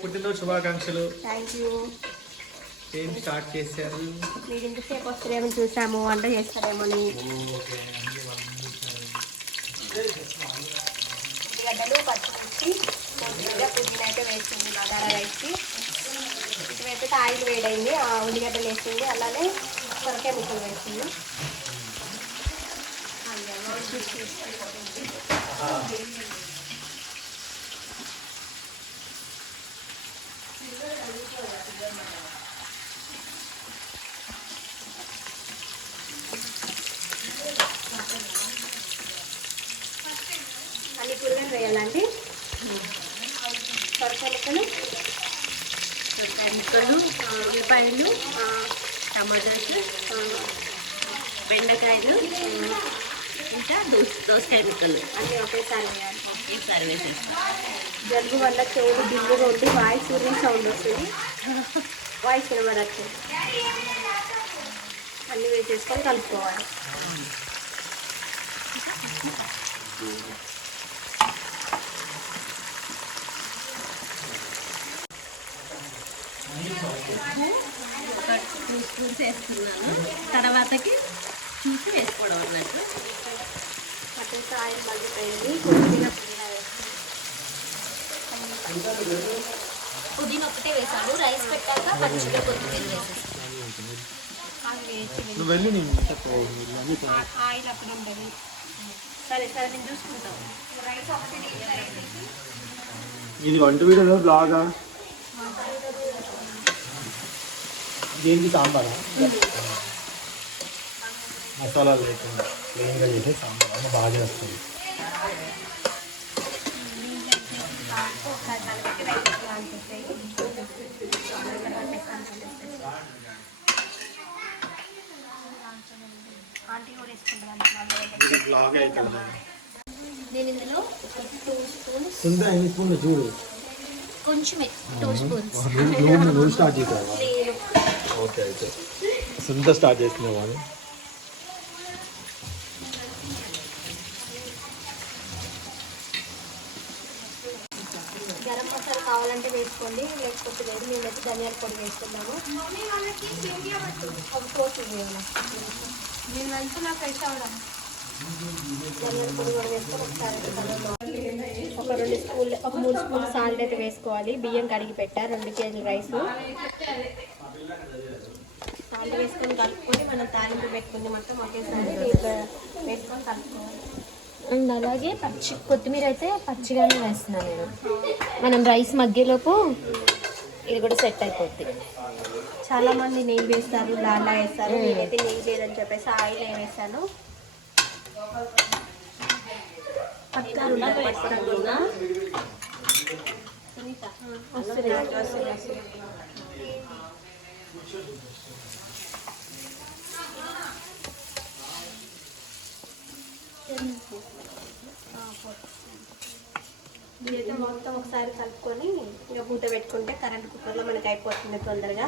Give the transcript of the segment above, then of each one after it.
పుట్టినరోజు శుభాకాంక్షలు. Thank you ఏం స్టార్ట్ చేశారు? మీరు ఇంతసేపు వస్తారేమో చూసాము వంట చేస్తారేమో అని. ఉల్లిగడ్డలు పచ్చిమిర్చి కొద్దిగా పుదీనా అయితే వేస్తుంది బగారా రైస్కి ఇటువైపు ఆయిల్ వేడైంది ఆ ఉల్లిగడ్డలు వేస్తుంది అలానే సొరకాయ ముక్కలు వేస్తుంది అన్ని కూరగాయలు వేయాలండి. సొరకాయ ముక్కలు ఉల్లిపాయలు ఆ, బెండకాయలు ఇంకా దోస దోసకాయ ముక్కలు. అన్నీ ఒకేసారి వేయాలి. ఒకేసారి వేసేస్తాం. జలుబు వల్ల చెవులు దిల్లుగా ఉండి వాయిస్ ఊరిని సౌండ్ వస్తుంది. వాయిస్ వినబడట్లేదు. అన్నీ వేసేసుకొని కలుపుకోవాలి. ఒక టూ స్పూన్స్ వేస్తున్నాను తర్వాతకి చూసి వేసుకోవడం అన్నట్టు అటు ఆయిల్ మగ్గిపోయింది కొద్దిగా పుదీనా ఒకటే వేసాము రైస్ పెట్టాక పచ్చిగా వేసేస్తాం ఆయిల్ వెళ్ళి ఉండదు సరే సరే నేను చూసుకుంటాను. రైస్ ఒకటి ఇది వంట వీడియో బ్లాగా దేనికి సాంబారా మసాలాలు లేకుండా ప్లెయిన్గా చేసే సాంబార్ అమ్మ బాగా వస్తుంది ఒకసారి కలిపి రైస్ లాంటిస్తాయి ఆంటీ కూడా వేసుకుంటారు ఇది బ్లాగ్ అవుతుంది నేను ఇందులో ఒక టూ స్పూన్స్ సుందర ఎన్ని స్పూన్లు చూడు కొంచెమే టూ స్పూన్స్ నువ్వు నువ్వు స్టార్ట్ చేసావా నేను ఓకే అయితే. సుందర స్టార్ట్ చేస్తున్నావా అని. గరం మసాలా కావాలంటే వేసుకోండి లేకపోతే లేదు మేమైతే ధనియాల పొడి వేసుకున్నాము ఒక పోసి వేయాలి నేను వెళ్తున్నా ఫ్రెష్ అవడం ధనియాల పొడి కూడా వేసుకొని ఒకసారి. ఒక రెండు స్పూన్లు ఒక మూడు స్పూన్లు సాల్ట్ అయితే వేసుకోవాలి. బియ్యం కడిగి పెట్టా రెండు కేజీల రైస్. సాల్ట్ వేసుకొని కలుపుకొని మనం తాలింపు పెట్టుకుంది మొత్తం ఒకేసారి వేసుకొని కలుపుకోవాలి. అండ్ అలాగే పచ్చి కొత్తిమీర అయితే పచ్చిగానే వేస్తున్నాను నేను. మనం రైస్ మగ్గేలోపు ఇది కూడా సెట్ అయిపోద్ది. చాలా మంది నెయ్యి వేస్తారు లాలా వేస్తారు. నేనైతే నెయ్యి లేదని చెప్పేసి ఆయిల్ వేసాను పట్టుకున్నా పట్టుకున్నా వస్తుంది వస్తుంది వస్తుంది ఇదైతే మొత్తం ఒకసారి కలుపుకొని ఇక మూత పెట్టుకుంటే కరెంట్ కుక్కర్లో మనకి అయిపోతుంది తొందరగా.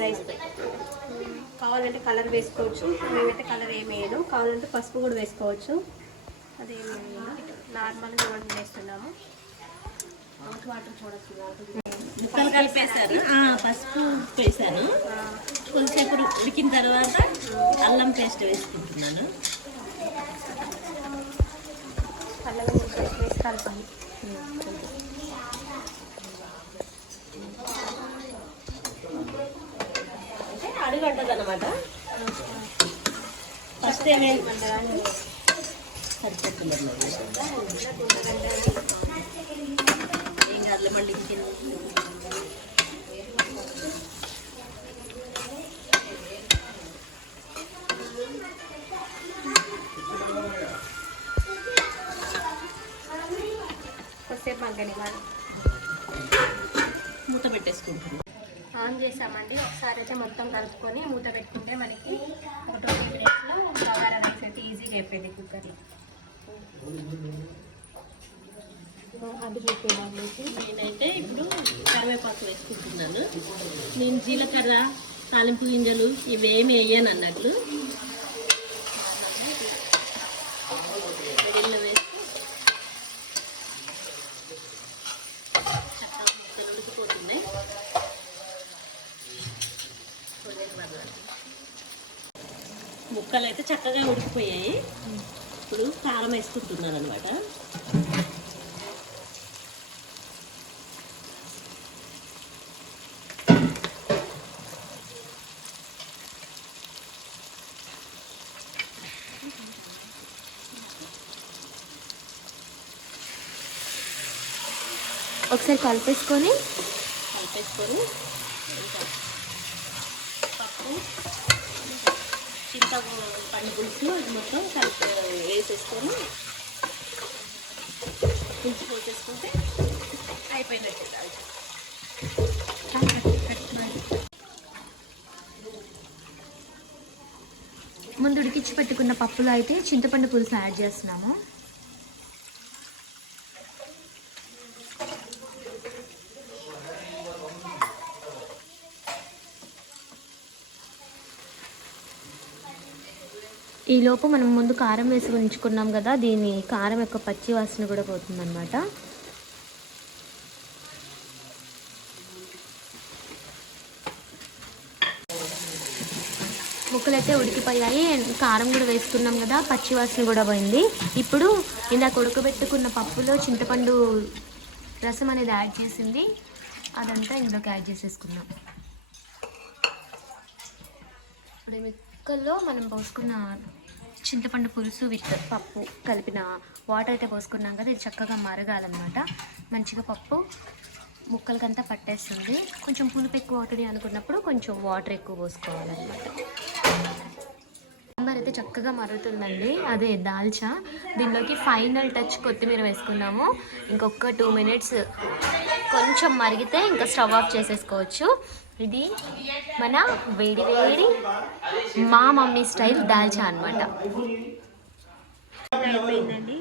రైస్ కావాలంటే కలర్ వేసుకోవచ్చు మేమైతే కలర్ ఏమి వేయను. కావాలంటే పసుపు కూడా వేసుకోవచ్చు. అదేమి నార్మల్గా వంట వేస్తున్నాము. వాటర్ చూడొచ్చు ముక్కలు కలిపేశాను ఆ, పసుపు వేసాను కొంచెంసేపు ఉడికిన తర్వాత అల్లం పేస్ట్ వేసుకుంటున్నాను. అల్లం ముద్ద వేసి కలపాలి అంటే అడుగంటది అనమాట ఫస్ట్ ఏమేమి సరిపోతుంది ఏం కాదులే మళ్ళీ మూత పెట్టేసుకుంటున్నాను ఆన్ చేసామండి. ఒకసారి అయితే మొత్తం కలుపుకొని మూత పెట్టుకుంటే మనకి ఒక ట్వంటీ మినిట్స్లో బగారా రైస్ అయితే ఈజీగా అయిపోయింది కుక్కర్లో అది నేనైతే ఇప్పుడు కరివేపాకు వేసుకుంటున్నాను. నేను జీలకర్ర తాలింపు గింజలు ఇవేమి వేయను అన్నట్లు. ముక్కలు అయితే చక్కగా ఉడికిపోయాయి. ఇప్పుడు కారం వేసుకుంటున్నాను అనమాట ఒకసారి కలిపేసుకొని కలిపేసుకొని ఇంకా పప్పు పండు పులుసు అది మొత్తం కలిపి వేసేసుకొని పులుసు పోసేసుకుంటే అయిపోయినట్టు ముందు ఉడికించి పెట్టుకున్న పప్పులో అయితే చింతపండు పులుసు యాడ్ చేస్తున్నాము. ఈలోపు మనం ముందు కారం వేసి ఉంచుకున్నాం కదా దీని కారం యొక్క పచ్చి వాసన కూడా పోతుందన్నమాట. ముక్కలు అయితే ఉడికిపోయాయి. కారం కూడా వేసుకున్నాం కదా పచ్చి వాసన కూడా పోయింది. ఇప్పుడు ఇందాక ఉడకబెట్టుకున్న పప్పులో చింతపండు రసం అనేది యాడ్ చేసింది. అదంతా ఇందులోకి యాడ్ చేసేసుకున్నాం ఇప్పుడు కుక్కర్లో ముక్కల్లో మనం పోసుకున్న చింతపండు పులుసు విత్ పప్పు కలిపిన వాటర్ అయితే పోసుకున్నాం కదా ఇది చక్కగా మరగాలన్నమాట. మంచిగా పప్పు ముక్కలకంతా పట్టేస్తుంది. కొంచెం పులుపు ఎక్కువ అవుతుంది అనుకున్నప్పుడు కొంచెం వాటర్ ఎక్కువ పోసుకోవాలన్నమాట. సాంబార్ అయితే చక్కగా మరుగుతుందండి. అదే దాల్చా. దీనిలోకి ఫైనల్ టచ్ కొత్తిమీర వేసుకున్నాము. ఇంకొక టూ మినిట్స్ కొంచెం మరిగితే ఇంకా స్టవ్ ఆఫ్ చేసేసుకోవచ్చు. ఇది మన వేడి వేడి మా మమ్మీ స్టైల్ దాల్చా అనమాట అయిపోయిందండి